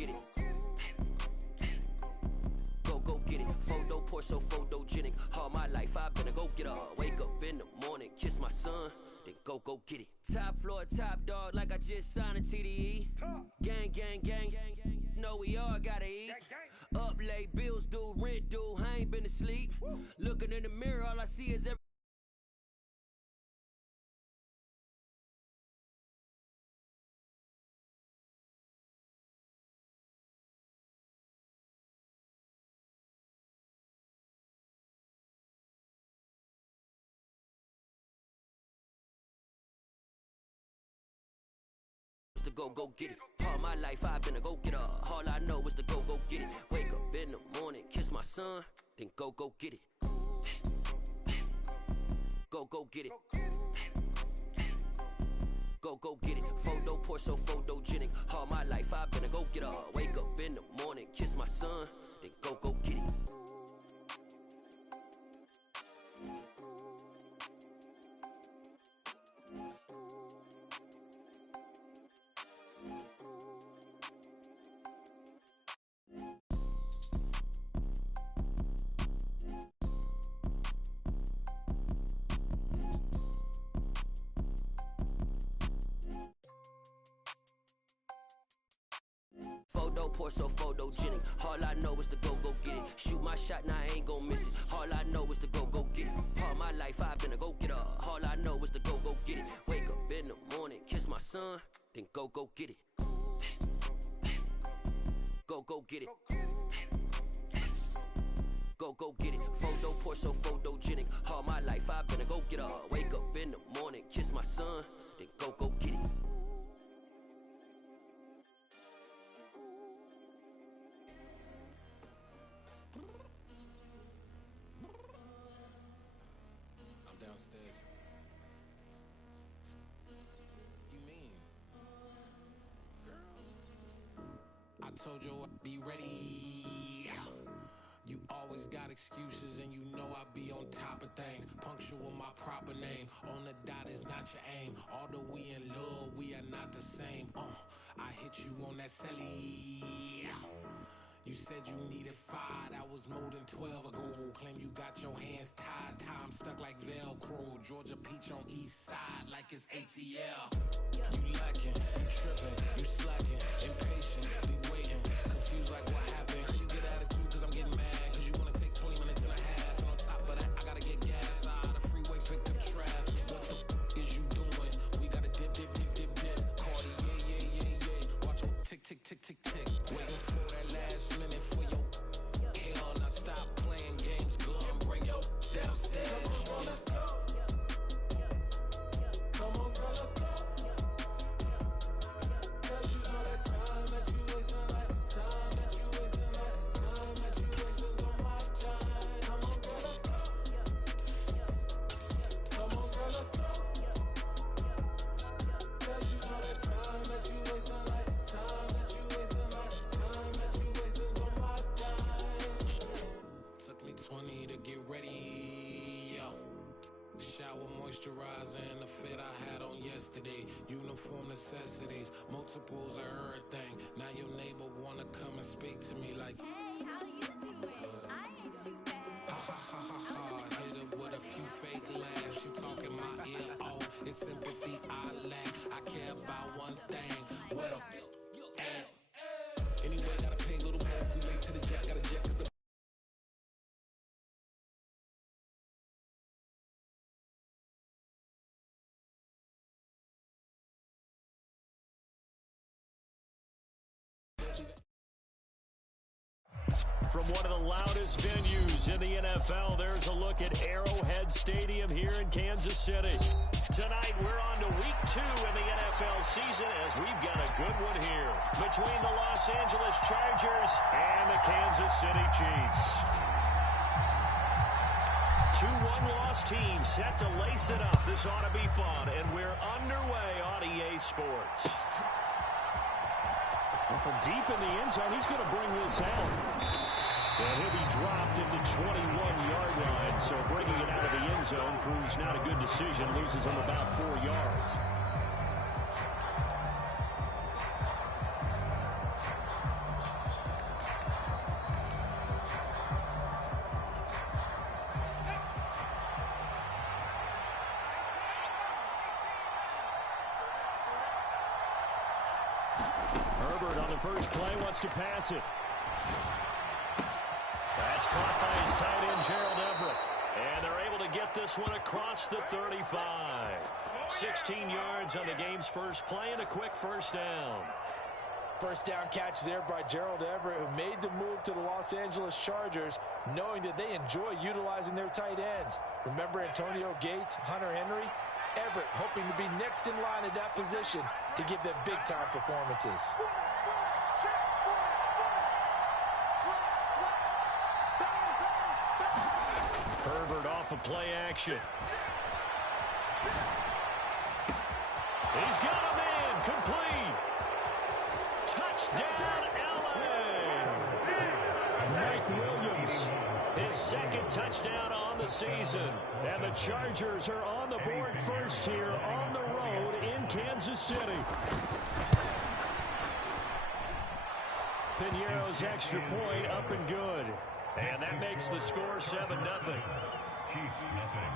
get it. Go get it. Photo poor, so photogenic. All my life I've been a go-getter. Wake up in the morning, kiss my son, then go get it. Top floor, top dog, like I just signed a TDE. Gang, gang, gang, gang, gang. Know we all gotta eat. Up late, bills due, rent due, I ain't been asleep. Looking in the mirror, all I see is every to go get it. All my life I've been a go-getter. All I know is to go get it. Wake up in the morning, kiss my son, then go get it. Go get it. Go get it. Photo poor, so photogenic. All my life I've been a go-getter. Wake up in the morning, kiss my son, then go get it. Photo poor, so photogenic. All I know is to go get it. Shoot my shot, now I ain't gon' miss it. All I know is to go get it. All my life I've been a go-getter. All I know is to go get it. Wake up in the morning, kiss my son, then go get it. Go get it. Go get it. Photo poor, so photogenic. All my life I've been a go-getter. Wake up in the morning, kiss my son, then go get it. I told you I'd be ready. You always got excuses and you know I be on top of things. Punctual my proper name. On the dot is not your aim. Although we in love, we are not the same. I hit you on that celly. You said you needed 5, that was more than 12 ago. Claim you got your hands tied, time stuck like Velcro. Georgia Peach on east side like it's ATL. You lacking, you tripping, you slacking, impatient, be waiting, confused like what happened. You get attitude cause I'm getting mad, cause you wanna take 20 minutes and a half. And on top of that, I gotta get gas out of the freeway, picked up traffic. What the is you doing? We gotta dip. Cardi, yeah. Watch your tick. Waiting for that last minute for your hell. Now stop playing games, go and bring your downstairs. Come on, let's go. Come on, girl, let's go. Cause you know that time that you wasting, like time that you wasting, like time that you wasting on my time. Come on, girl, let's go. Come on, girl, let's go. Cause you know that time that you wasting, like time that you wasting, like time that you wasting on my time. Took me 20 to get ready, yo. Shower moisturizer and the fit I had on yesterday. Uniform necessities, multiples of everything. Now your neighbor wanna come and speak to me like, hey, how you doing? I ain't too bad. ha. Hit her with a few fake laughs. She talking my ear off. It's sympathy I lack. I care about one thing. What up? Anyway, gotta pay a little more if we late to the jet. Gotta jet cause the From one of the loudest venues in the NFL, there's a look at Arrowhead Stadium here in Kansas City. Tonight, we're on to week 2 in the NFL season as we've got a good one here between the Los Angeles Chargers and the Kansas City Chiefs. 2 one-loss teams set to lace it up. This ought to be fun, and we're underway on EA Sports. Well, from deep in the end zone, he's going to bring this out. And he'll be dropped at the 21-yard line, so bringing it out of the end zone proves not a good decision. Loses him about 4 yards. first play, wants to pass it. That's caught by his tight end, Gerald Everett. And they're able to get this one across the 35. 16 yards on the game's first play and a quick first down. First down catch there by Gerald Everett, who made the move to the Los Angeles Chargers, knowing that they enjoy utilizing their tight ends. Remember Antonio Gates, Hunter Henry? Everett hoping to be next in line at that position to give them big-time performances. Herbert off of play action. He's got a man, complete. Touchdown, L.A. Mike Williams, his second touchdown on the season. And the Chargers are on the board first here on the road in Kansas City. Piñeiro's extra point up and good. And that makes the score 7-0. Chiefs nothing.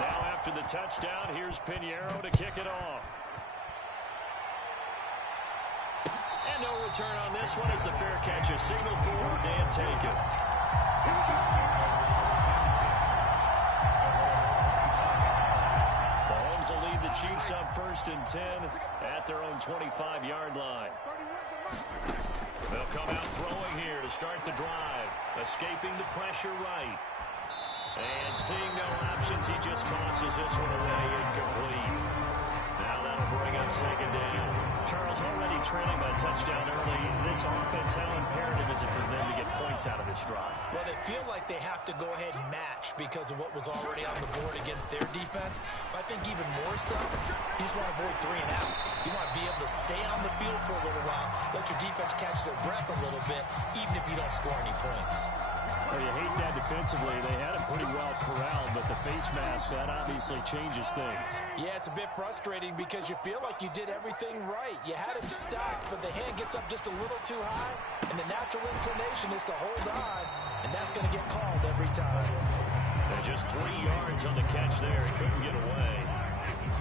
Now after the touchdown, here's Piñeiro to kick it off. And no return on this one as the fair catch. A signal for Dan Taken. Mahomes will lead the Chiefs up 1st and 10 at their own 25-yard line. They'll come out throwing here to start the drive. Escaping the pressure right. And seeing no options, he just tosses this one away, incomplete. Now that'll bring up 2nd down. Charles already trailing by touchdown early. This offense, how imperative is it for them to get points out of this drive? Well, they feel like they have to go ahead and match because of what was already on the board against their defense. But I think even more so, you just want to avoid 3 and outs. You want to be able to stay on the field for a little while, let your defense catch their breath a little bit, even if you don't score any points. Well, you hate that defensively. They had him pretty well corralled, but the face mask, that obviously changes things. Yeah, it's a bit frustrating because you feel like you did everything right. You had him stopped, but the hand gets up just a little too high, and the natural inclination is to hold on, and that's going to get called every time. And just 3 yards on the catch there. He couldn't get away.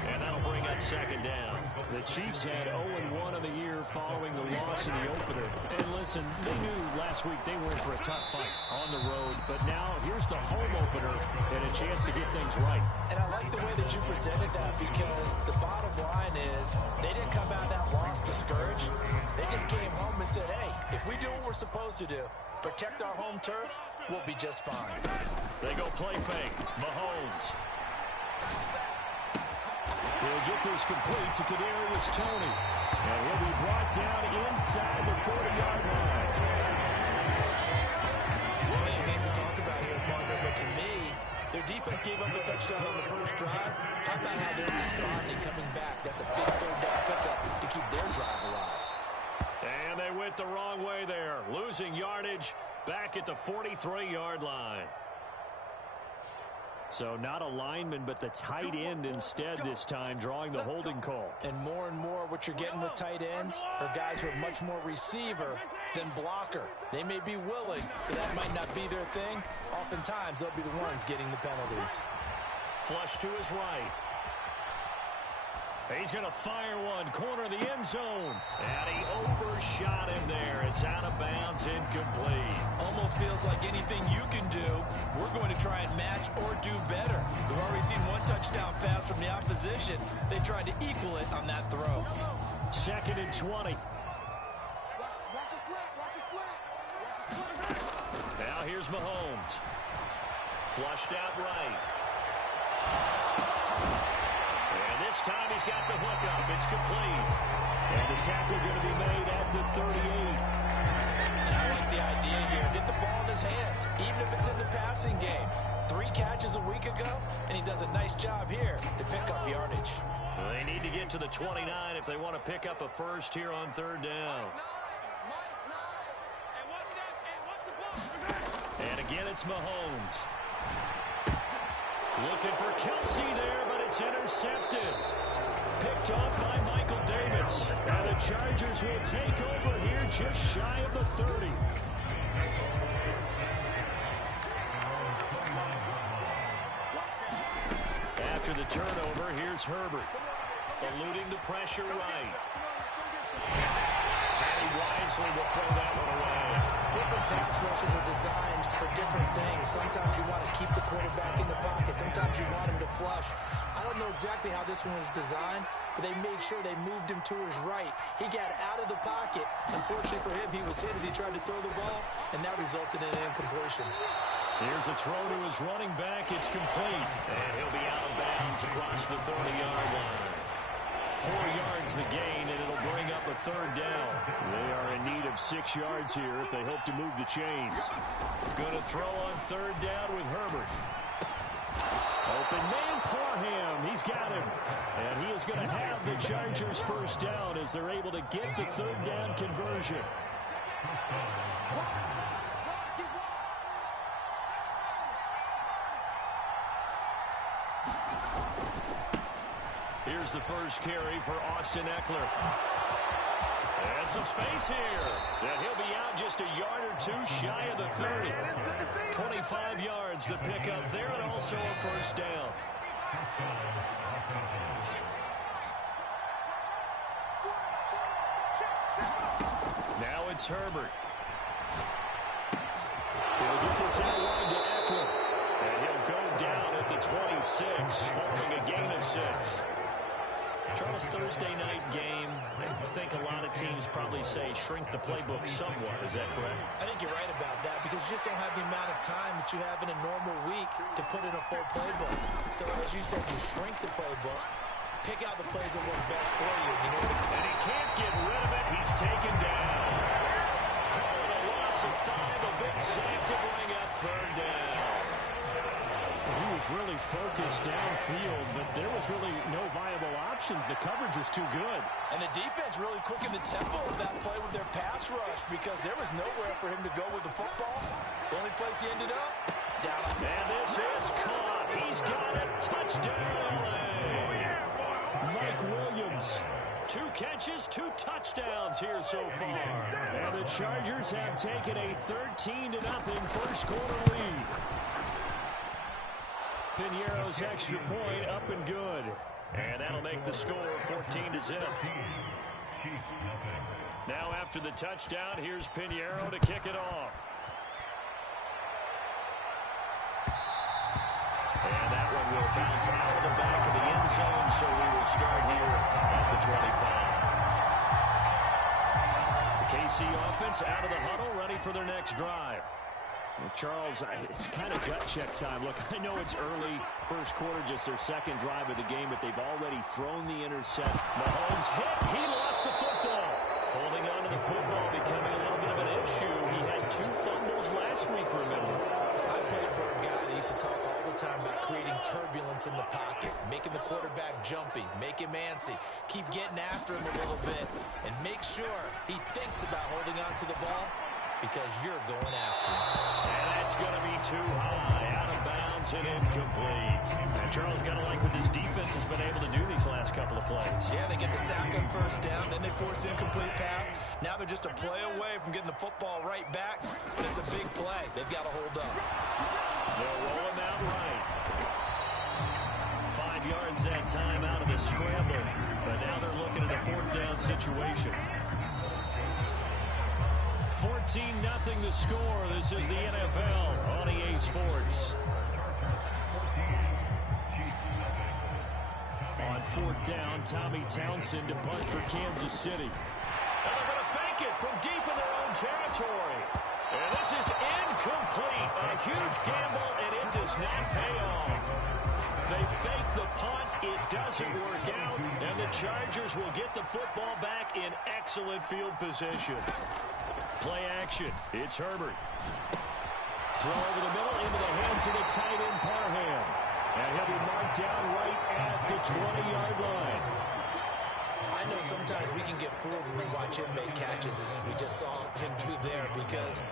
And that'll bring up 2nd down. The Chiefs had 0-1 on the year following the loss in the opener. And listen, they knew last week they were in for a tough fight on the road. But now here's the home opener and a chance to get things right. And I like the way that you presented that because the bottom line is they didn't come out of that loss discouraged. They just came home and said, hey, if we do what we're supposed to do, protect our home turf, we'll be just fine. They go play fake. Mahomes. He'll get this complete to Kadarius Toney. And he'll be brought down inside the 40-yard line. Plenty of things to talk about here, partner, but to me, their defense gave up a touchdown on the first drive. How about how they're responding, coming back? That's a big 3rd down pickup to keep their drive alive. And they went the wrong way there, losing yardage back at the 43-yard line. So not a lineman, but the tight end instead this time, drawing the holding call. And more what you're getting with tight ends are guys who are much more receiver than blocker. They may be willing, but that might not be their thing. Oftentimes, they'll be the ones getting the penalties. Flush to his right. He's going to fire one, corner of the end zone. And he overshot him there. It's out of bounds, incomplete. Almost feels like anything you can do, we're going to try and match or do better. We've already seen 1 touchdown pass from the opposition. They tried to equal it on that throw. 2nd and 20. Now here's Mahomes. Flushed out right. And this time he's got the hook up. It's complete. And the tackle going to be made at the 38. I like the idea here. Get the ball in his hands, even if it's in the passing game. 3 catches a week ago, and he does a nice job here to pick up yardage. Well, they need to get to the 29 if they want to pick up a first here on 3rd down. And again, it's Mahomes. Looking for Kelsey there, but it's intercepted. Picked off by Michael Davis. And the Chargers will take over here just shy of the 30. After the turnover, here's Herbert. Eluding the pressure right. And he wisely will throw that one away. Different pass rushes are designed for different things. Sometimes you want to keep the quarterback in the pocket. Sometimes you want him to flush. I don't know exactly how this one was designed, but they made sure they moved him to his right. He got out of the pocket. Unfortunately for him, he was hit as he tried to throw the ball, and that resulted in an incompletion. Here's a throw to his running back. It's complete. And he'll be out of bounds across the 30-yard line. 4 yards the gain, and it'll bring up a third down. They are in need of 6 yards here if they hope to move the chains. Going to throw on third down with Herbert. Open man, Parham. He's got him. And he is going to have the Chargers first down as they're able to get the third down conversion. Here's the first carry for Austin Eckler. And some space here. And he'll be out just a yard or two shy of the 30. 25 yards the pickup there, and also a first down. Now it's Herbert. He'll get this out wide to Eckler. And he'll go down at the 26, forming a gain of 6. Charles, Thursday night game, I think a lot of teams probably say shrink the playbook somewhat. Is that correct? I think you're right about that because you just don't have the amount of time that you have in a normal week to put in a full playbook. So as you said, you shrink the playbook, pick out the plays that work best for you. And he can't get rid of it. He's taken down. Calling a loss of 5, a big sack to bring up third down. He was really focused downfield, but there was really no viable options. The coverage was too good. And the defense really quickened the tempo of that play with their pass rush because there was nowhere for him to go with the football. The only place he ended up, down. And this is caught. He's got it. Touchdown, LA. Mike Williams. 2 catches, 2 touchdowns here so far. And the Chargers have taken a 13-0 first quarter lead. Piñeiro's extra point up and good. And that'll make the score 14-0. Now after the touchdown, here's Piñeiro to kick it off. And that one will bounce out of the back of the end zone, so we will start here at the 25. The KC offense out of the huddle, ready for their next drive. Well, Charles, it's kind of gut check time. Look, I know it's early, first quarter, just their second drive of the game, but they've already thrown the interception. Mahomes hit. He lost the football. Holding on to the football becoming a little bit of an issue. He had 2 fumbles last week, remember. I played for a guy that used to talk all the time about creating turbulence in the pocket, making the quarterback jumpy, make him antsy, keep getting after him a little bit, and make sure he thinks about holding on to the ball because you're going after him. And that's going to be too high, out of bounds and incomplete. And Charles got to like what this defense has been able to do these last couple of plays. Yeah, they get the sack on first down, then they force the incomplete pass. Now they're just a play away from getting the football right back, but it's a big play. They've got to hold up. They'll roll him out right. 5 yards that time out of the scramble, but now they're looking at a 4th down situation. 14-0 the score. This is the NFL on EA Sports. On 4th down, Tommy Townsend to punt for Kansas City. And they're going to fake it from deep in their own territory. And this is incomplete. A huge gamble, and it does not pay off. They fake the punt. It doesn't work out. And the Chargers will get the football back in excellent field position. Play action. It's Herbert. Throw over the middle into the hands of the tight end Parham. And he'll be marked down right at the 20-yard line. I know sometimes we can get fooled when we watch him make catches as we just saw him do there because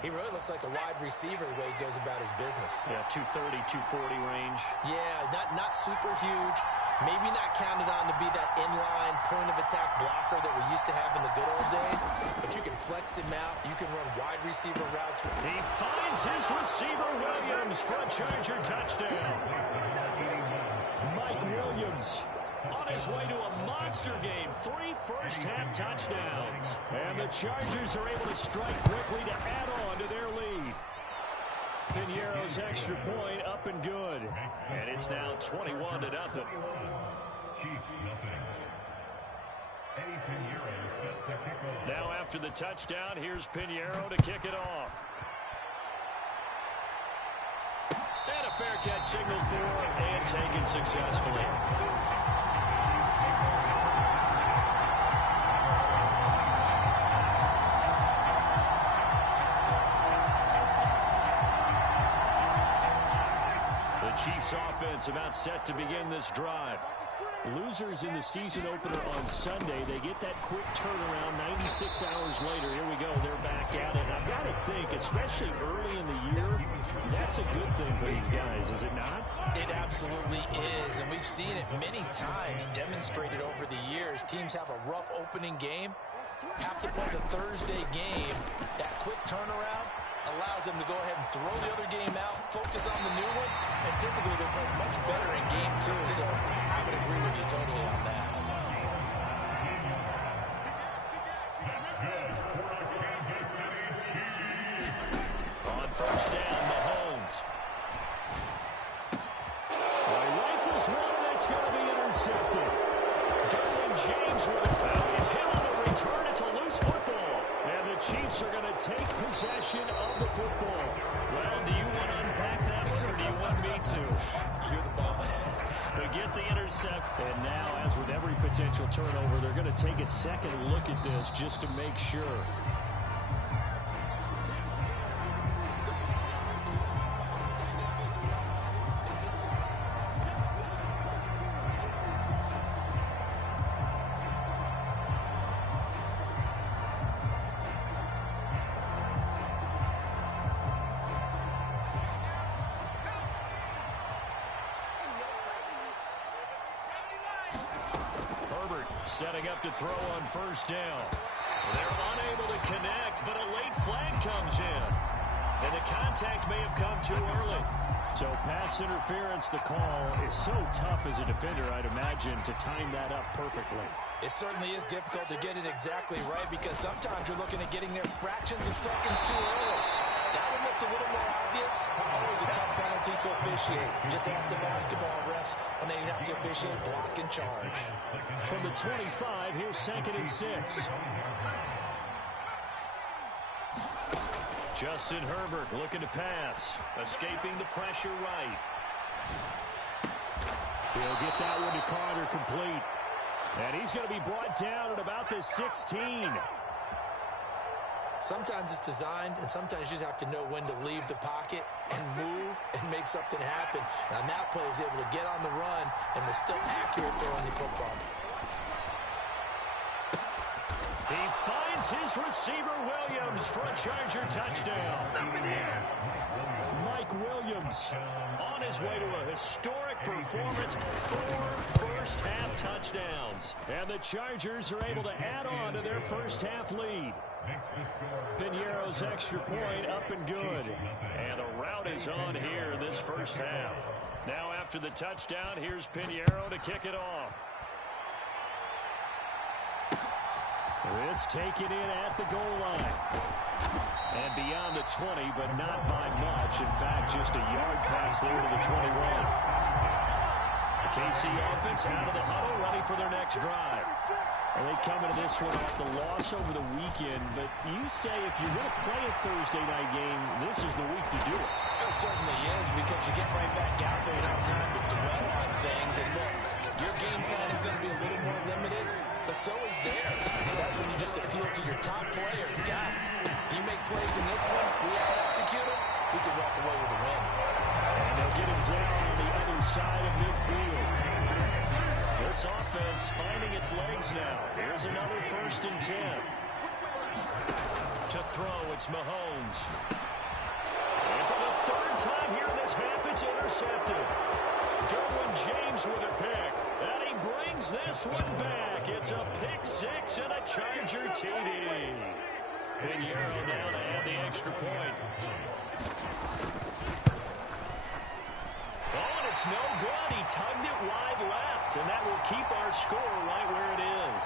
he really looks like a wide receiver the way he goes about his business. Yeah, 230, 240 range. Yeah, not super huge. Maybe not counted on to be that inline point-of-attack blocker that we used to have in the good old days, but you can flex him out. You can run wide receiver routes. He finds his receiver, Williams, for a Charger touchdown. Mike Williams on his way to a monster game. 3 first-half touchdowns. And the Chargers are able to strike quickly to add on to their lead. Pinheiro's extra point up and good. And it's now 21-0. Chiefs nothing. Eddie Pinheiro sets the kickoff. Now after the touchdown, here's Pinheiro to kick it off. And a fair catch signaled for and taken successfully. Chiefs offense about set to begin this drive. Losers in the season opener on Sunday. They get that quick turnaround 96 hours later. Here we go. They're back at it. I've got to think, especially early in the year, that's a good thing for these guys, is it not? It absolutely is, and we've seen it many times demonstrated over the years. Teams have a rough opening game, have to play the Thursday game. That quick turnaround allows them to go ahead and throw the other game out, focus on the new one, and typically they play much better in game 2. So I would agree with you totally on that. On first down, Mahomes. Rifles one, and it's going to be intercepted. Derwin James with it. He's hit on the return. It's a loose football. And the Chiefs are going to take possession of the football. Well, do you want to unpack that one, or do you want me to? You're the boss. They get the intercept. And now, as with every potential turnover, they're going to take a second look at this just to make sure. Setting up to throw on first down. They're unable to connect, but a late flag comes in. And the contact may have come too early. So pass interference, the call is so tough as a defender, I'd imagine, to time that up perfectly. It certainly is difficult to get it exactly right because sometimes you're looking at getting there fractions of seconds too early. That one looked a little more obvious. Always a tough penalty to officiate. Just ask the basketball refs when they have to officiate block and charge. From the 25, here's 2nd and 6. Justin Herbert looking to pass. Escaping the pressure right. He'll get that one to Carter complete. And he's going to be brought down at about the 16. Sometimes it's designed, and sometimes you just have to know when to leave the pocket and move and make something happen. And on that play, he was able to get on the run and was still accurate throwing the football. He finds his receiver, Williams, for a Charger touchdown. Mike Williams on his way to a historic performance, 4 first-half touchdowns. And the Chargers are able to add on to their first-half lead. Pinheiro's extra point up and good. And the route is on here this first half. Now after the touchdown, here's Pinheiro to kick it off. This taken in at the goal line. And beyond the 20, but not by much. In fact, just a yard pass there to the 21. The KC offense out of the huddle, ready for their next drive. And they come into this one off the loss over the weekend. But you say if you're going to play a Thursday night game, this is the week to do it. It certainly is, because you get right back out there. You don't have time to dwell on things. And look, your game plan is going to be a little more limited, but so is theirs. That's when you just appeal to your top players. Guys, you make plays in this one, we out-execute them, we can walk away with a win. And they'll get him down on the other side of midfield. This offense finding its legs now. Here's another 1st and 10. To throw, it's Mahomes. And for the 3rd time here in this half, it's intercepted. Derwin James with a pick. And he brings this one back. It's a pick 6 and a Charger TD. Pinheiro now to add the extra point. Oh, and it's It's no good. He tugged it wide left, and that will keep our score right where it is.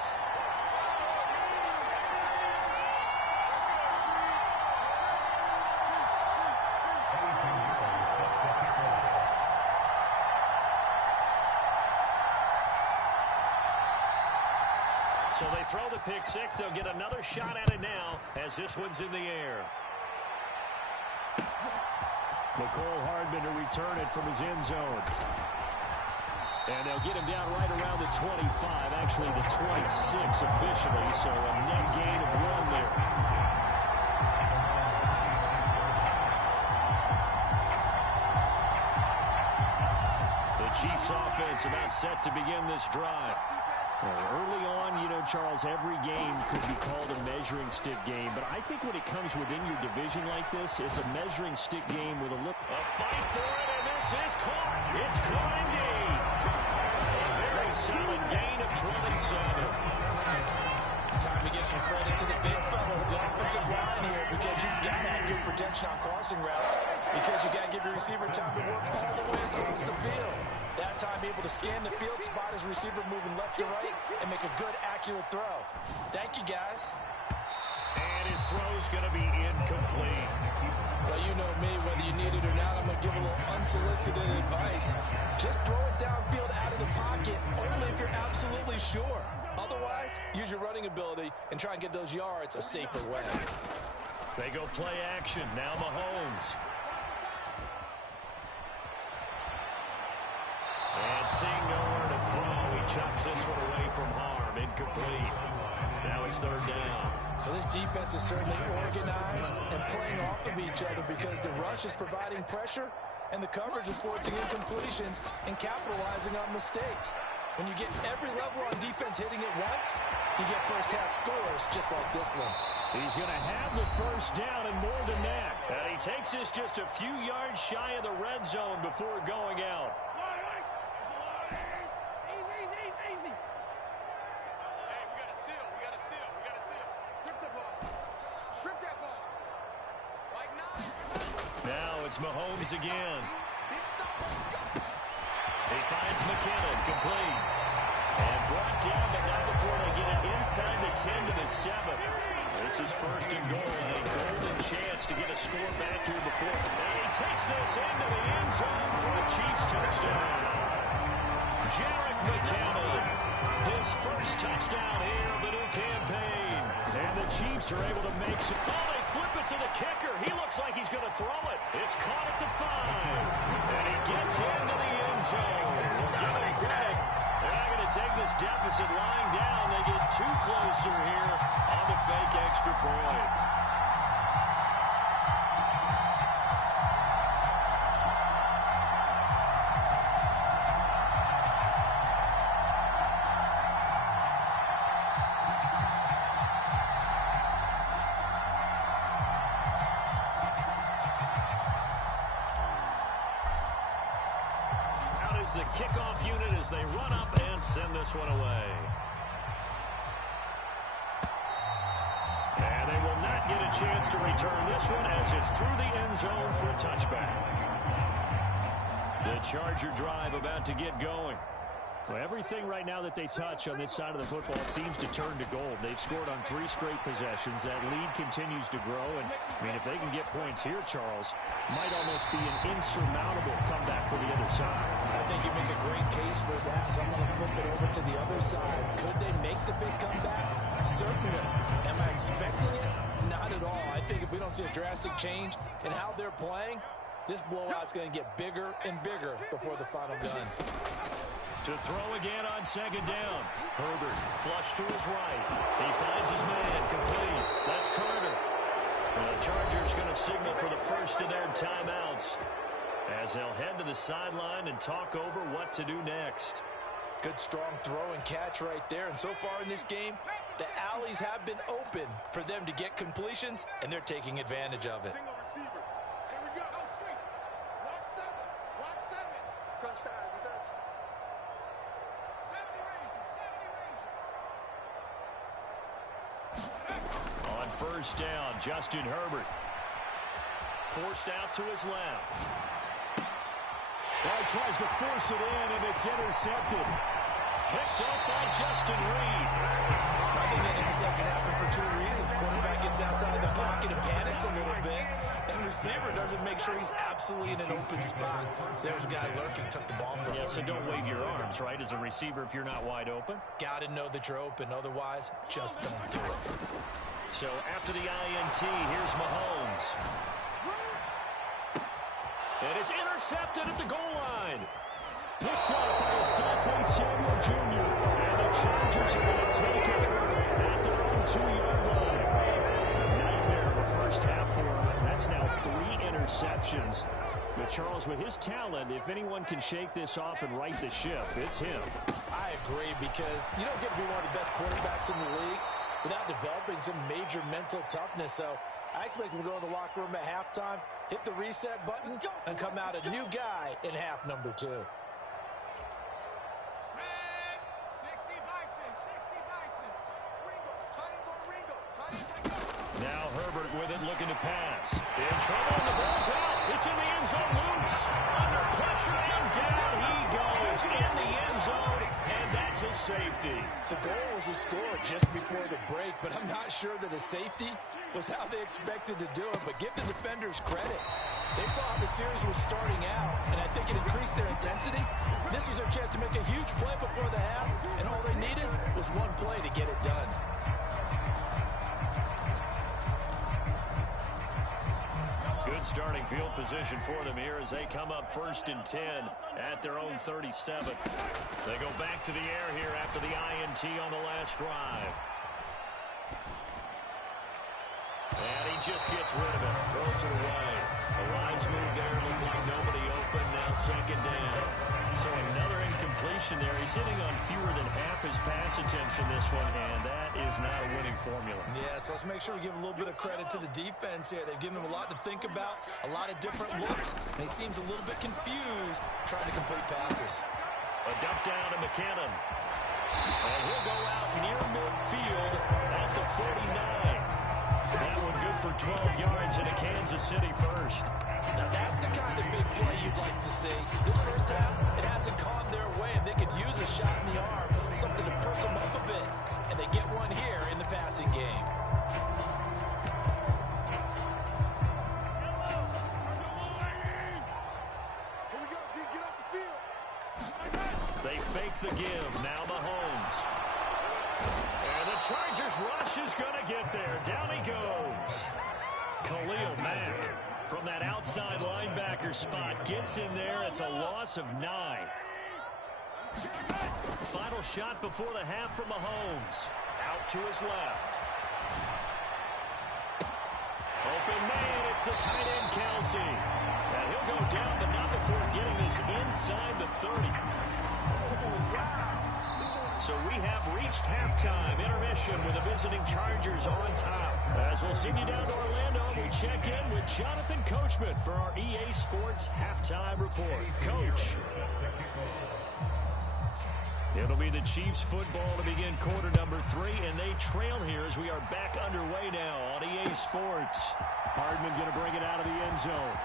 So they throw the pick six. They'll get another shot at it now as this one's in the air. McCole Hardman to return it from his end zone. And they'll get him down right around the 25, actually the 26 officially, so a net gain of 1 there. The Chiefs offense about set to begin this drive. Early on, you know, Charles, every game could be called a measuring stick game, but I think when it comes within your division like this, it's a measuring stick game with a look. A fight for it, and this is caught. It's caught indeed. A very solid gain of 27. Time to get some credit to the big fellas, the offensive line here, because you've got to have good protection on crossing routes, because you got to give your receiver time to work all the way across the field. That time able to scan the field, spot his receiver moving left to right, and make a good, accurate throw. Thank you, guys. And his throw's going to be incomplete. Well, you know me, whether you need it or not, I'm going to give a little unsolicited advice. Just throw it downfield out of the pocket, only if you're absolutely sure. Otherwise, use your running ability and try and get those yards a safer way. They go play action. Now Mahomes. And seeing nowhere to throw, he chucks this one away from harm. Incomplete. Now it's third down. Well, this defense is certainly organized and playing off of each other because the rush is providing pressure and the coverage is forcing incompletions and capitalizing on mistakes. When you get every level on defense hitting it once, you get first-half scores just like this one. He's going to have the first down and more than that. And he takes this just a few yards shy of the red zone before going out. Now it's Mahomes again. He finds McKinnon, complete. And brought down, but not before they get it inside the 10 to the 7. This is first and goal, and a golden chance to get a score back here before. And he takes this into the end zone for a Chiefs touchdown. Jerick McKinnon, his first touchdown here of the new campaign. And the Chiefs are able to make some... Oh, they flip it to the kicker. He looks like he's going to throw it. It's caught at the 5. And he gets into the end zone. We'll give him credit. They're not going to take this deficit lying down. They get too closer here on the fake extra point. The kickoff unit as they run up and send this one away. And they will not get a chance to return this one as it's through the end zone for a touchback. The Charger drive about to get going. Well, everything right now that they touch on this side of the football, it seems to turn to gold. They've scored on 3 straight possessions. That lead continues to grow. And, I mean, if they can get points here, Charles, might almost be an insurmountable comeback for the other side. I think you make a great case for that. So I'm going to flip it over to the other side. Could they make the big comeback? Certainly. Am I expecting it? Not at all. I think if we don't see a drastic change in how they're playing, this blowout's going to get bigger and bigger before the final gun. To throw again on second down. Herbert flush to his right. He finds his man, complete. That's Carter. And the Chargers going to signal for the first of their timeouts as they'll head to the sideline and talk over what to do next. Good strong throw and catch right there. And so far in this game, the alleys have been open for them to get completions, and they're taking advantage of it. Single receiver. Here we go. Watch 7. Watch 7. Crunch time, defense. On first down, Justin Herbert. Forced out to his left. Well, tries to force it in, and it's intercepted. Picked up by Justin Reed. I think that interception happened for two reasons. Quarterback gets outside the pocket and panics a little bit, and receiver doesn't make sure he's absolutely in an open spot. So there's a guy lurking, took the ball from him. Yeah, so don't wave your arms, right, as a receiver if you're not wide open. Got to know that you're open. Otherwise, just don't do it. So after the INT, here's Mahomes. And it's intercepted at the goal line. Picked up by Asante Samuel Jr. And the Chargers are going to take it at their own 2-yard line. A nightmare of a first half for him. That's now 3 interceptions. But Charles, with his talent, if anyone can shake this off and right the ship, it's him. I agree, because you don't get to be one of the best quarterbacks in the league without developing some major mental toughness. So I expect him to go in the locker room at halftime, hit the reset button, and come out a new guy in half number 2. Now Herbert with it, looking to pass. In trouble, and the ball's out. It's in the end zone, loose. Under pressure, and down he goes in the end zone, and that's a safety. The goal was a score just before the break, but I'm not sure that a safety was how they expected to do it. But give the defenders credit. They saw how the series was starting out, and I think it increased their intensity. This was their chance to make a huge play before the half, and all they needed was one play to get it done. Good starting field position for them here as they come up 1st and 10 at their own 37. They go back to the air here after the INT on the last drive. And he just gets rid of it, throws it away. The lines move there, look like nobody open, now 2nd down. So another incompletion there. He's hitting on fewer than half his pass attempts in this one, and that is not a winning formula. Yeah, so let's make sure we give a little bit of credit to the defense here. They've given him a lot to think about, a lot of different looks, and he seems a little bit confused trying to complete passes. A dump down to McKinnon. And he'll go out near midfield at the 49. That one good for 12 yards into Kansas City first. Now that's the kind of big play you'd like to see. This first half, it hasn't gone their way, and they could use a shot in the arm, something to perk them up a bit. And they get one here in the passing game. Here we go, D. Get off the field. They fake the give. Now Mahomes. And the Chargers rush is going to get there. Down he goes. Khalil Mack from that outside linebacker spot gets in there. It's a loss of 9. Final shot before the half from Mahomes. Out to his left. Open man, it's the tight end Kelsey. And he'll go down, but not before getting this inside the 30. So we have reached halftime intermission with the visiting Chargers on top. As we'll send you down to Orlando, we'll check in with Jonathan Coachman for our EA Sports Halftime Report. Coach. It'll be the Chiefs football to begin quarter number 3, and they trail here as we are back underway now on EA Sports. Hardman going to bring it out of the end zone.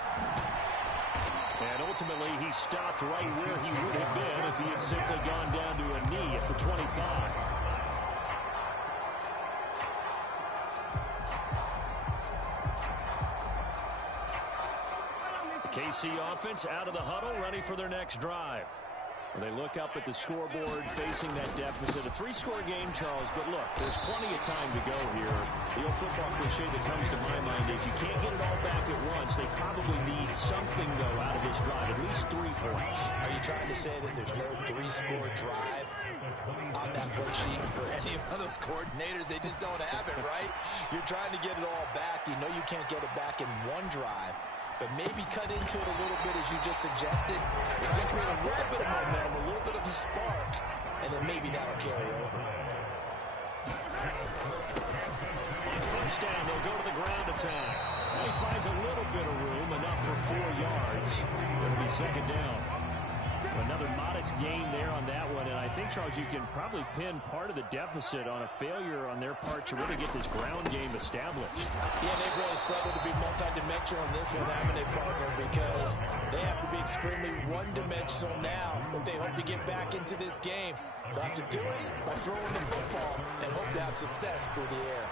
And ultimately, he stopped right where he would have been if he had simply gone down to a knee at the 25. KC offense out of the huddle, ready for their next drive. They look up at the scoreboard, facing that deficit. A 3-score game, Charles, but look, there's plenty of time to go here. The old football cliche that comes to my mind is you can't get it all back at once. They probably need something, though, out of this drive, at least 3 points. Are you trying to say that there's no 3-score drive on that play sheet for any of those coordinators? They just don't have it, right? You're trying to get it all back. You know you can't get it back in one drive. But maybe cut into it a little bit, as you just suggested. Try and create a little bit of momentum, a little bit of a spark, and then maybe that'll carry over. On first down, they'll go to the ground attack. And he finds a little bit of room, enough for 4 yards. It'll be 2nd down. Another modest gain there on that one, and I think, Charles, you can probably pin part of the deficit on a failure on their part to really get this ground game established. Yeah, they've really struggled to be multidimensional in this one, having a partner, because they have to be extremely one-dimensional now if they hope to get back into this game. They'll have to do it by throwing the football and hope to have success through the air.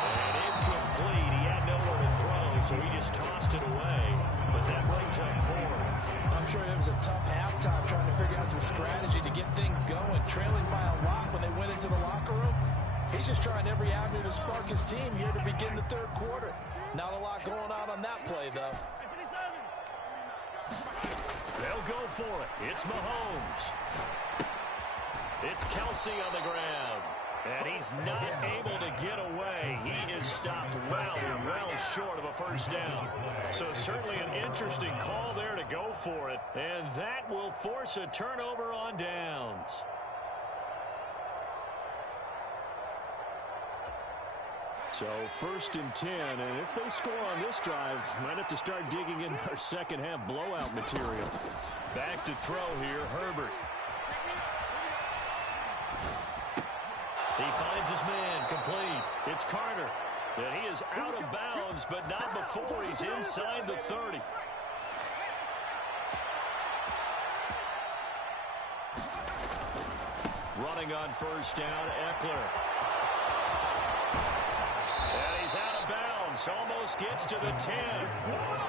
And incomplete. He had nowhere to throw, so he just tossed it away. But that brings up fourth. I'm sure it was a tough halftime trying to figure out some strategy to get things going, trailing by a lot when they went into the locker room. He's just trying every avenue to spark his team here to begin the third quarter. Not a lot going on that play, though. They'll go for it. It's Mahomes. It's Kelsey on the ground. And he's not able to get away. He is stopped well short of a first down. So certainly an interesting call there to go for it. And that will force a turnover on downs. So 1st and 10, and if they score on this drive, might have to start digging in our second half blowout material. Back to throw here, Herbert. He finds his man, complete. It's Carter. And he is out of bounds, but not before he's inside the 30. Running on first down, Eckler. And he's out of bounds. Almost gets to the 10.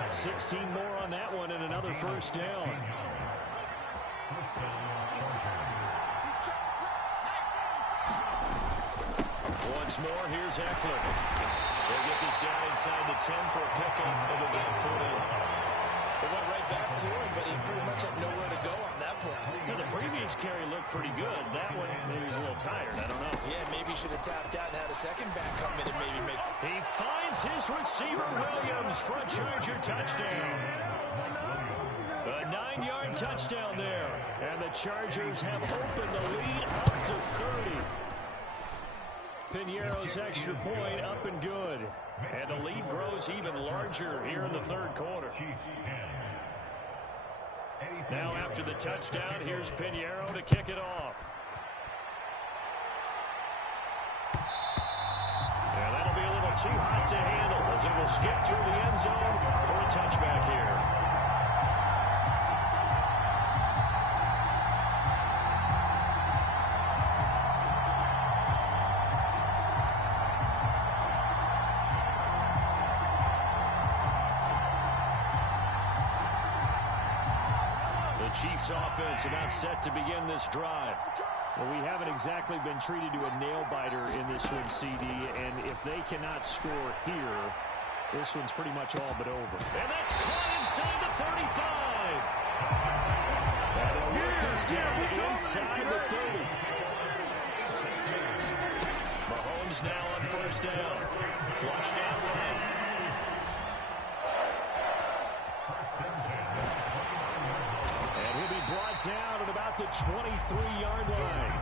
16 more on that one and another first down. Once more, here's Eckler. They'll get this down inside the 10 for a pickup of the back foot in. They went right back to him, but he pretty much had nowhere to go on that play. Yeah, the previous carry looked pretty good. That one, he was a little tired. I don't know. Yeah, maybe he should have tapped out and had a second back come in and maybe make... He finds his receiver, Williams, for a Charger touchdown. A 9-yard touchdown there. And the Chargers have opened the lead up to 30. Piñeiro's extra point up and good. And the lead grows even larger here in the third quarter. Now after the touchdown, here's Piñeiro to kick it off. And that'll be a little too hot to handle as it will skip through the end zone for a touchback here. Chiefs offense about set to begin this drive. Well, we haven't exactly been treated to a nail-biter in this one, CD, and if they cannot score here, this one's pretty much all but over. And that's caught inside the 35. And they'll work this down inside the 30. Mahomes now on first down. Flush down lane. Down at about the 23-yard line.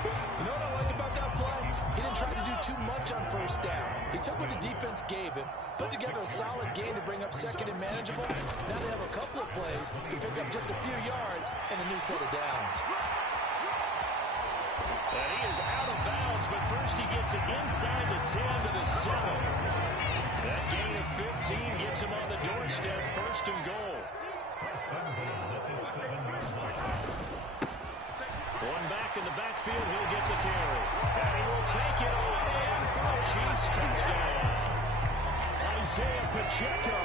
You know what I like about that play? He didn't try to do too much on first down. He took what the defense gave him, put together a solid game to bring up second and manageable. Now they have a couple of plays to pick up just a few yards and a new set of downs. And he is out of bounds, but first he gets it inside the 10 to the 7. That gain of 15 gets him on the doorstep, first and goal. One back in the backfield, he'll get the carry. And he will take it away and for a Chiefs touchdown. Isaiah Pacheco,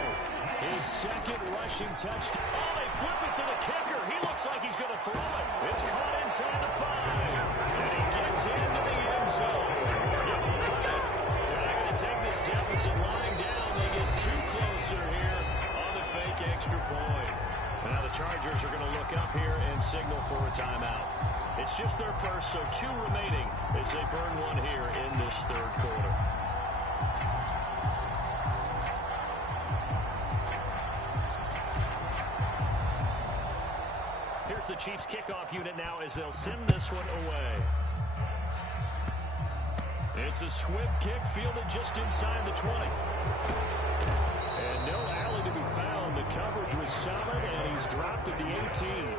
his second rushing touchdown. Oh, they flip it to the kicker. He looks like he's going to throw it. It's caught inside the 5. And he gets into the end zone. They're not going to take this deficit lying down. They get too closer here on the fake extra point. Now the Chargers are going to look up here and signal for a timeout. It's just their first, so 2 remaining as they burn one here in this third quarter. Here's the Chiefs kickoff unit now as they'll send this one away. It's a swim kick fielded just inside the 20. And no alley to be found. The coverage was solid, and he's dropped at the 18.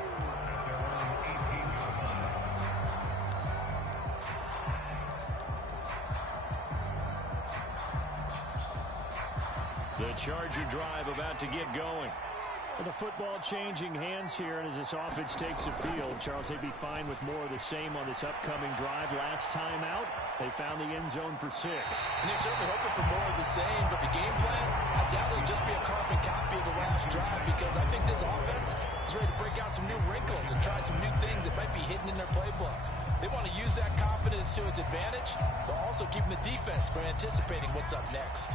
The Charger drive about to get going. Well, the football changing hands here, and as this offense takes the field, Charles, they'd be fine with more of the same on this upcoming drive. Last time out, they found the end zone for 6. And they're certainly hoping for more of the same, but the game plan, I doubt it'll just be a carbon copy of the last drive, because I think this offense is ready to break out some new wrinkles and try some new things that might be hidden in their playbook. They want to use that confidence to its advantage, while also keeping the defense from anticipating what's up next.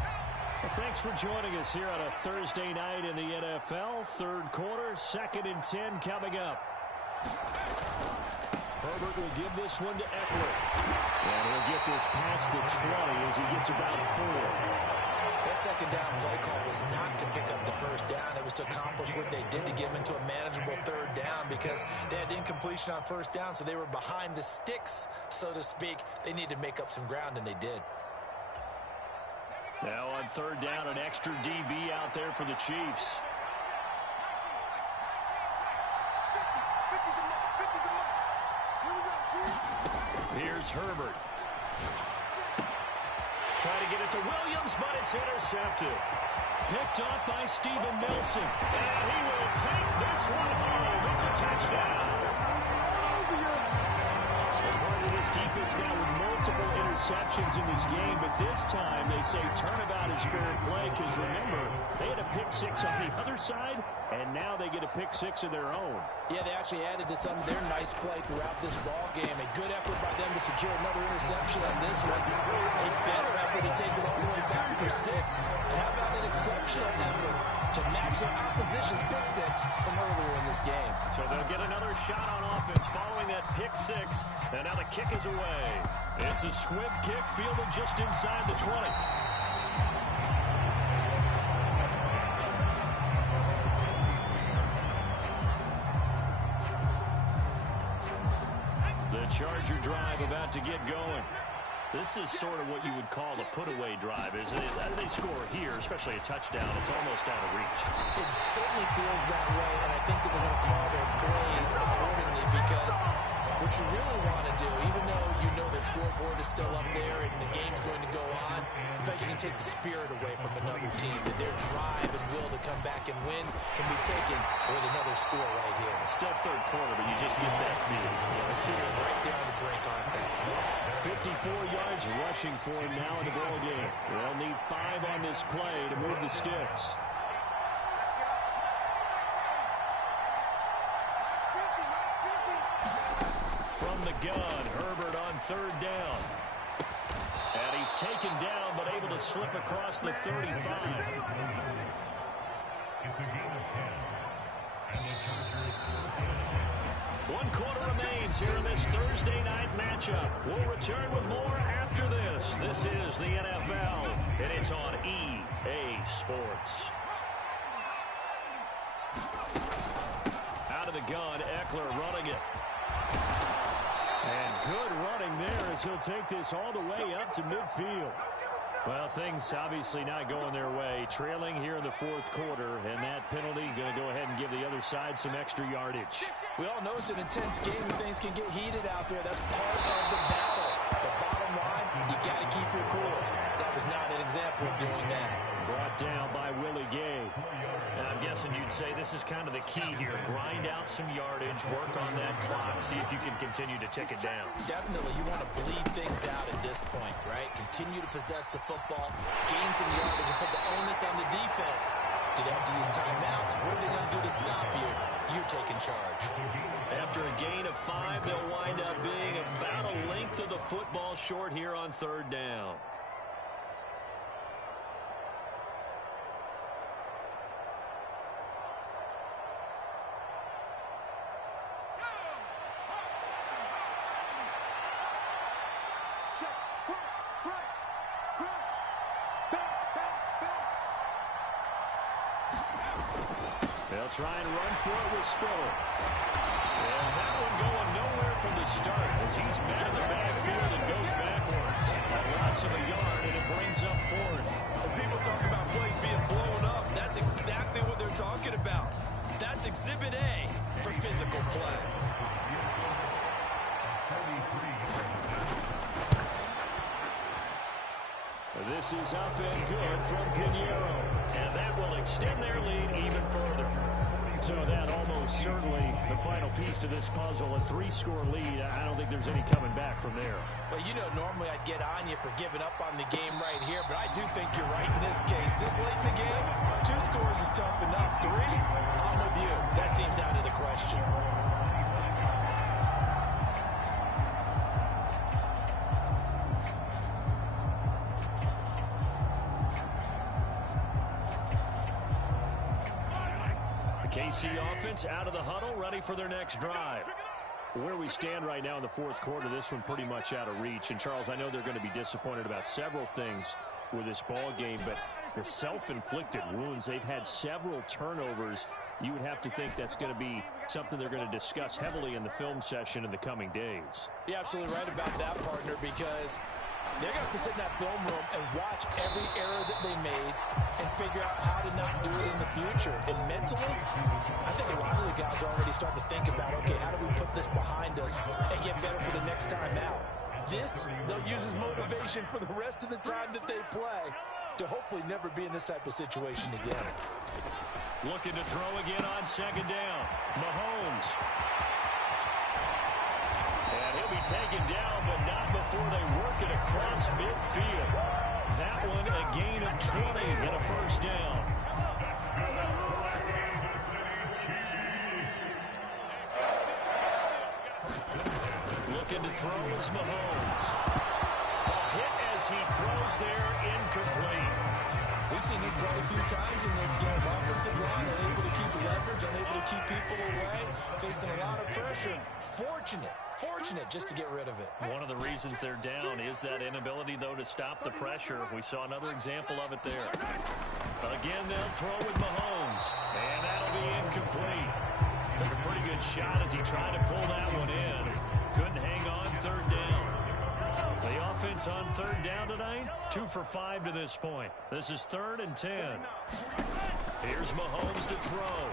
Well, thanks for joining us here on a Thursday night in the NFL. Third quarter, 2nd and 10 coming up. Herbert will give this one to Eckler. And he'll get this past the 20 as he gets about 4. That second down play call was not to pick up the first down. It was to accomplish what they did to get them into a manageable third down, because they had incompletion on first down, so they were behind the sticks, so to speak. They needed to make up some ground, and they did. Now on third down, an extra DB out there for the Chiefs. Here's Herbert. Trying to get it to Williams, but it's intercepted. Picked off by Steven Nelson. And he will take this one home. It's a touchdown. Part of this defense now with multiple interceptions in this game, but this time they say turnabout is fair play, because remember, they had a pick 6 on the other side, and now they get a pick 6 of their own. Yeah, they actually added to some of their nice play throughout this ball game. A good effort by them to secure another interception on this one. A better effort to take it all the way back for 6. And how about an exceptional effort to match their opposition's pick 6 from earlier in this game? So they'll get another shot on offense following that pick 6, and now the kick is away. It's a squib kick fielded just inside the 20. The Charger drive about to get going. This is sort of what you would call a put-away drive, isn't it? They score here, especially a touchdown. It's almost out of reach. It certainly feels that way, and I think that they're going to call their plays accordingly, because what you really want to do, even though you know the scoreboard is still up there and the game's going to go on, in fact, you can take the spirit away from another team, and their drive and will to come back and win can be taken with another score right here. Still third quarter, but you just get that feeling. Yeah, they're teetering right there on the brink, aren't they? 54 yards rushing for him now in the ball game. They'll need 5 on this play to move the sticks. From the gun, Herbert on third down. And he's taken down, but able to slip across the 35. It's a game of 10. And the Chargers will 1 quarter remains here in this Thursday night matchup. We'll return with more after this. This is the NFL, and it's on EA Sports. Out of the gun, Eckler running it. And good running there as he'll take this all the way up to midfield. Well, things obviously not going their way. Trailing here in the fourth quarter, and that penalty going to go ahead and give the other side some extra yardage. We all know it's an intense game and things can get heated out there. That's part of the battle. The bottom line, you got to keep your cool. That was not an example of doing that. Brought down by Willie Gay. And I'm guessing you'd say this is kind of the key here. Grind out some yardage, work on that clock, see if you can continue to tick it down. Definitely, you want to bleed things out at this point, right? Continue to possess the football, gain some yardage, and put the onus on the defense. Do they have to use timeouts? What are they going to do to stop you? You're taking charge. After a gain of 5, they'll wind up being about a length of the football short here on third down. They'll try and run for it with Spiller. And that one going nowhere from the start as he's met in the backfield and goes backwards. A loss of a yard, and it brings up fourth. When people talk about plays being blown up, that's exactly what they're talking about. That's Exhibit A for physical play. This is up and good from Pinheiro. And that will extend their lead even further. So that almost certainly the final piece to this puzzle, a 3-score lead. I don't think there's any coming back from there. Well, you know, normally I'd get on you for giving up on the game right here, but I do think you're right in this case. This late in the game, 2 scores is tough enough. 3, I'm with you. That seems out of the question. KC offense out of the huddle, ready for their next drive. Where we stand right now in the fourth quarter, this one pretty much out of reach. And, Charles, I know they're going to be disappointed about several things with this ball game, but the self-inflicted wounds, they've had several turnovers. You would have to think that's going to be something they're going to discuss heavily in the film session in the coming days. You're absolutely right about that, partner, because they're going to have to sit in that film room and watch every error that they made and figure out how to not do it in the future. And mentally, I think a lot of the guys are already starting to think about, okay, how do we put this behind us and get better for the next time out? This, they'll use as motivation for the rest of the time that they play to hopefully never be in this type of situation again. Looking to throw again on second down. Mahomes. And he'll be taken down, but not before they work it across midfield. That one a gain of 20 and a first down. Looking to throw is Mahomes. A hit as he throws there, incomplete. We've seen this quite a few times in this game. Offensive line unable to keep leverage, unable to keep people away, facing a lot of pressure. Fortunate just to get rid of it. One of the reasons they're down is that inability, though, to stop the pressure. We saw another example of it there. Again, they'll throw with Mahomes, and that'll be incomplete. Took a pretty good shot as he tried to pull that one in. Couldn't hang on third down. The offense on third down tonight, 2 for 5 to this point. This is 3rd and 10. Here's Mahomes to throw.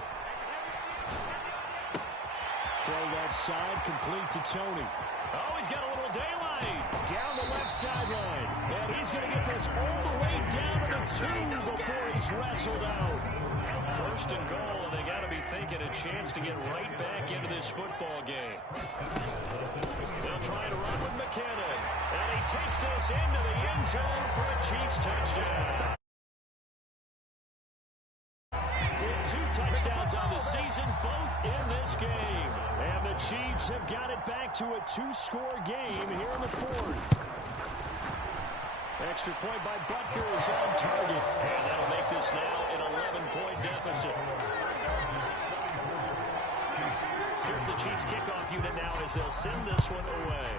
Throw left side, complete to Tony. Oh, he's got a little daylight. Down the left sideline. And he's going to get this all the way down to the 2 before he's wrestled out. 1st and goal, and they got to be thinking a chance to get right back into this football game. They'll try to run with McKinnon. And he takes this into the end zone for a Chiefs touchdown. With 2 touchdowns on the season, both in this game. And the Chiefs have got it back to a 2-score game here in the 4th. Extra point by Butker is on target. And that'll make this now an 11-point deficit. Here's the Chiefs kickoff unit now as they'll send this one away.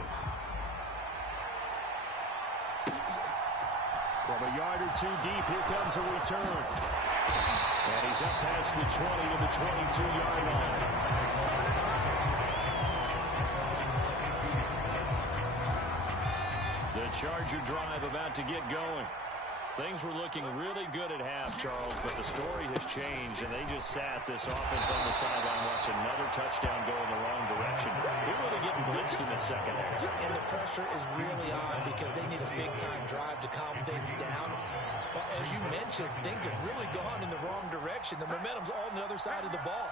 From a yard or 2 deep, here comes a return. And he's up past the 20 to the 22-yard line. The Charger drive about to get going. Things were looking really good at half, Charles, but the story has changed, and they just sat this offense on the sideline, watch another touchdown go in the wrong direction. They're really getting blitzed in the second half. And the pressure is really on because they need a big-time drive to calm things down. But as you mentioned, things have really gone in the wrong direction. The momentum's all on the other side of the ball.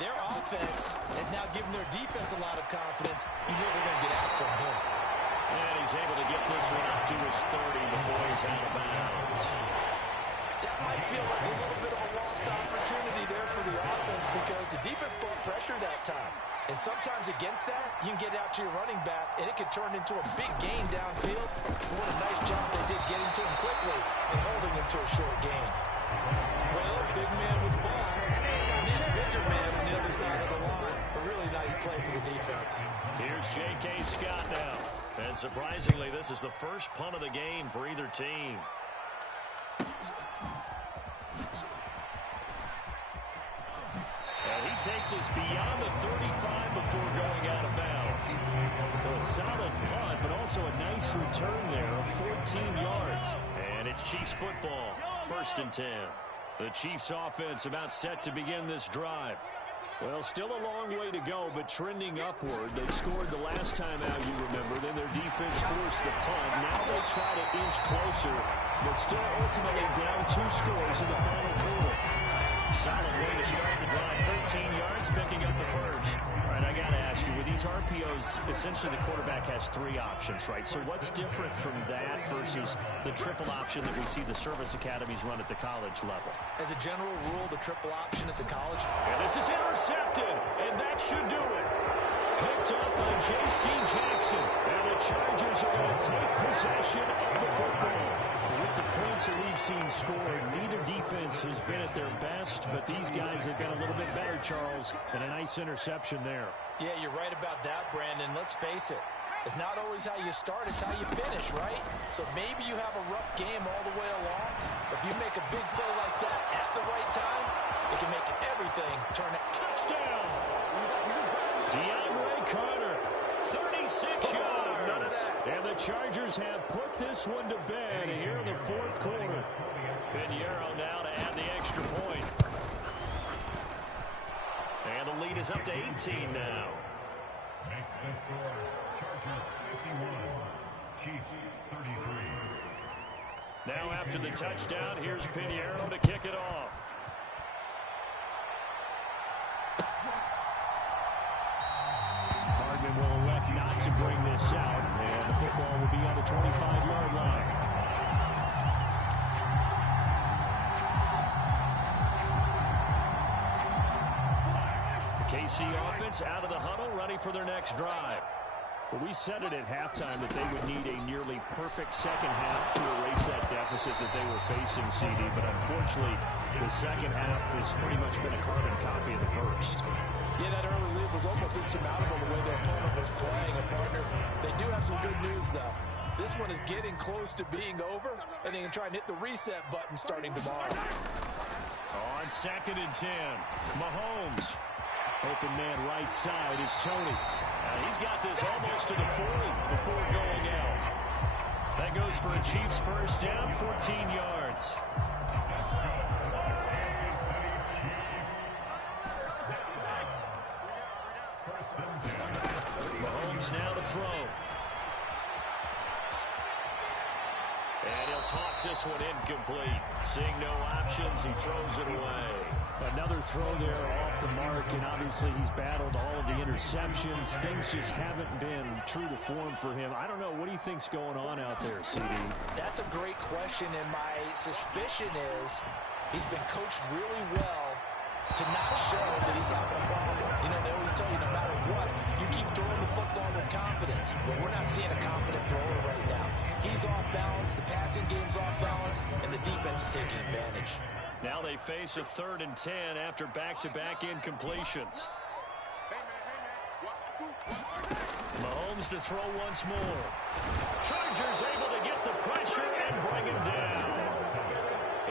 Their offense has now given their defense a lot of confidence. You know they're going to get after him. And he's able to get this one up to his 30 before he's out of bounds. That might feel like a little bit of a lost opportunity there for the offense because the defense brought pressure that time. And sometimes against that, you can get out to your running back, and it can turn into a big gain downfield. What a nice job they did getting to him quickly and holding him to a short gain. Well, big man with the ball needs bigger man on the other side of the line. A really nice play for the defense. Here's J.K. Scott now. And surprisingly, this is the first punt of the game for either team. And he takes us beyond the 35 before going out of bounds. A solid punt, but also a nice return there of 14 yards. And it's Chiefs football, 1st and 10. The Chiefs offense about set to begin this drive. Well, still a long way to go, but trending upward. They scored the last time out, you remember. Then their defense forced the punt. Now they try to inch closer but still ultimately down 2 scores in the final quarter. Solid way to start the drive. 13 yards, picking up the first. All right, I got to ask you, with these RPOs, essentially the quarterback has 3 options, right? So what's different from that versus the triple option that we see the service academies run at the college level? As a general rule, the triple option at the college. And this is intercepted, and that should do it. Picked up by J.C. Jackson. And the Chargers are going to take possession of the football. With the points that we've seen scored, neither defense has been at their best, but these guys have been a little bit better, Charles, and a nice interception there. Yeah, you're right about that, Brandon. Let's face it. It's not always how you start, it's how you finish, right? So maybe you have a rough game all the way along, but if you make a big play like that at the right time, it can make everything turn out. Touchdown! DeAndre Carter, 36 yards. And the Chargers have put this one to bed here in the 4th quarter. Pinheiro now to add the extra point. And the lead is up to 18 now. Makes the score. Chargers 51. Chiefs 33. Now after the touchdown, here's Pinheiro to kick it off. Hardman will elect not to bring this out, and the football will be on the 25-yard line. The KC offense out of the huddle, ready for their next drive. Well, we said it at halftime that they would need a nearly perfect second half to erase that deficit that they were facing, CD, but unfortunately, the second half has pretty much been a carbon copy of the first. Yeah, that early lead was almost insurmountable the way their opponent was playing. And, partner, they do have some good news, though. This one is getting close to being over, and they can try and hit the reset button starting tomorrow. On 2nd and 10, Mahomes. Open man right side is Tony. He's got this almost to the 40 before going out. That goes for a Chiefs first down, 14 yards. Mahomes now to throw. And he'll toss this one incomplete. Seeing no options, he throws it away. Another throw there off the mark, and obviously he's battled all of the interceptions. Things just haven't been true to form for him. I don't know. What do you think's going on out there, CD? That's a great question, and my suspicion is he's been coached really well to not show that he's having a problem. You know, they always tell you no matter what, you keep throwing the football with confidence. But we're not seeing a confident thrower right now. He's off balance, the passing game's off balance, and the defense is taking advantage. Now they face a 3rd and 10 after back-to-back incompletions. Mahomes to throw once more. Chargers able to get the pressure and bring him down.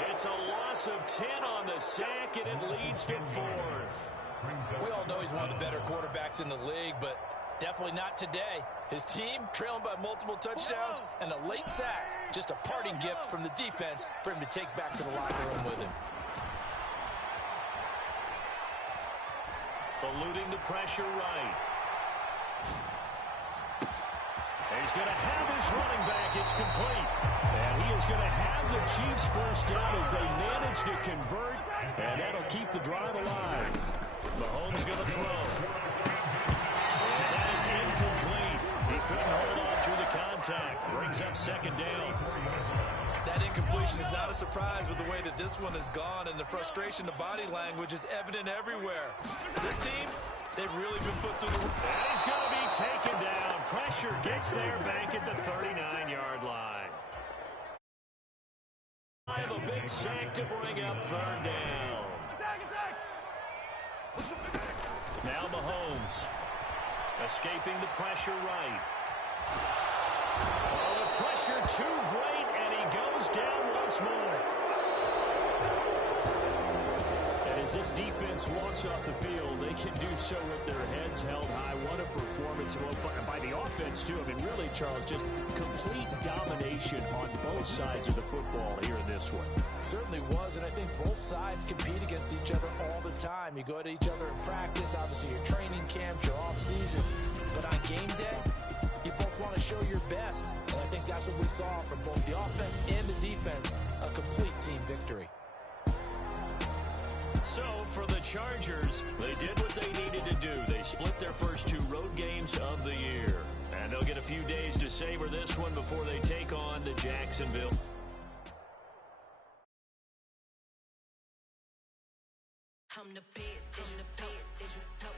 It's a loss of 10 on the sack, and it leads to 4th. We all know he's one of the better quarterbacks in the league, but definitely not today. His team trailing by multiple touchdowns and a late sack. Just a parting gift from the defense for him to take back to the locker room with him. Eluding the pressure right. And he's going to have his running back. It's complete. And he is going to have the Chiefs first down as they manage to convert. And that'll keep the drive alive. Mahomes going to throw. And that is incomplete. He couldn't hold on through the contact. Brings up 2nd down. That incompletion is not a surprise with the way that this one has gone, and the frustration, the body language is evident everywhere. This team, they've really been put through the... And he's going to be taken down. Pressure gets there back at the 39-yard line. Have a big sack to bring up 3rd down. Now Mahomes escaping the pressure right. Oh, the pressure too great, and he goes down once more. And as this defense walks off the field, they can do so with their heads held high. What a performance by the offense, too. I mean, really, Charles, just complete domination on both sides of the football here in this one. Certainly was, and I think both sides compete against each other all the time. You go to each other in practice, obviously your training camps, your off season, but on game day, You both want to show your best, and I think that's what we saw from both the offense and the defense, a complete team victory. So, for the Chargers, they did what they needed to do. They split their first 2 road games of the year. And they'll get a few days to savor this one before they take on the Jacksonville. I'm the best, and the best, as you know.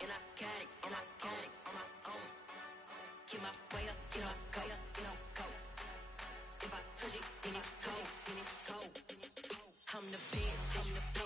And I got it, and I got it on my own. Get my way up, get up, go, go. If I touch it, then it's cold, then it's cold. I'm the best, and the best.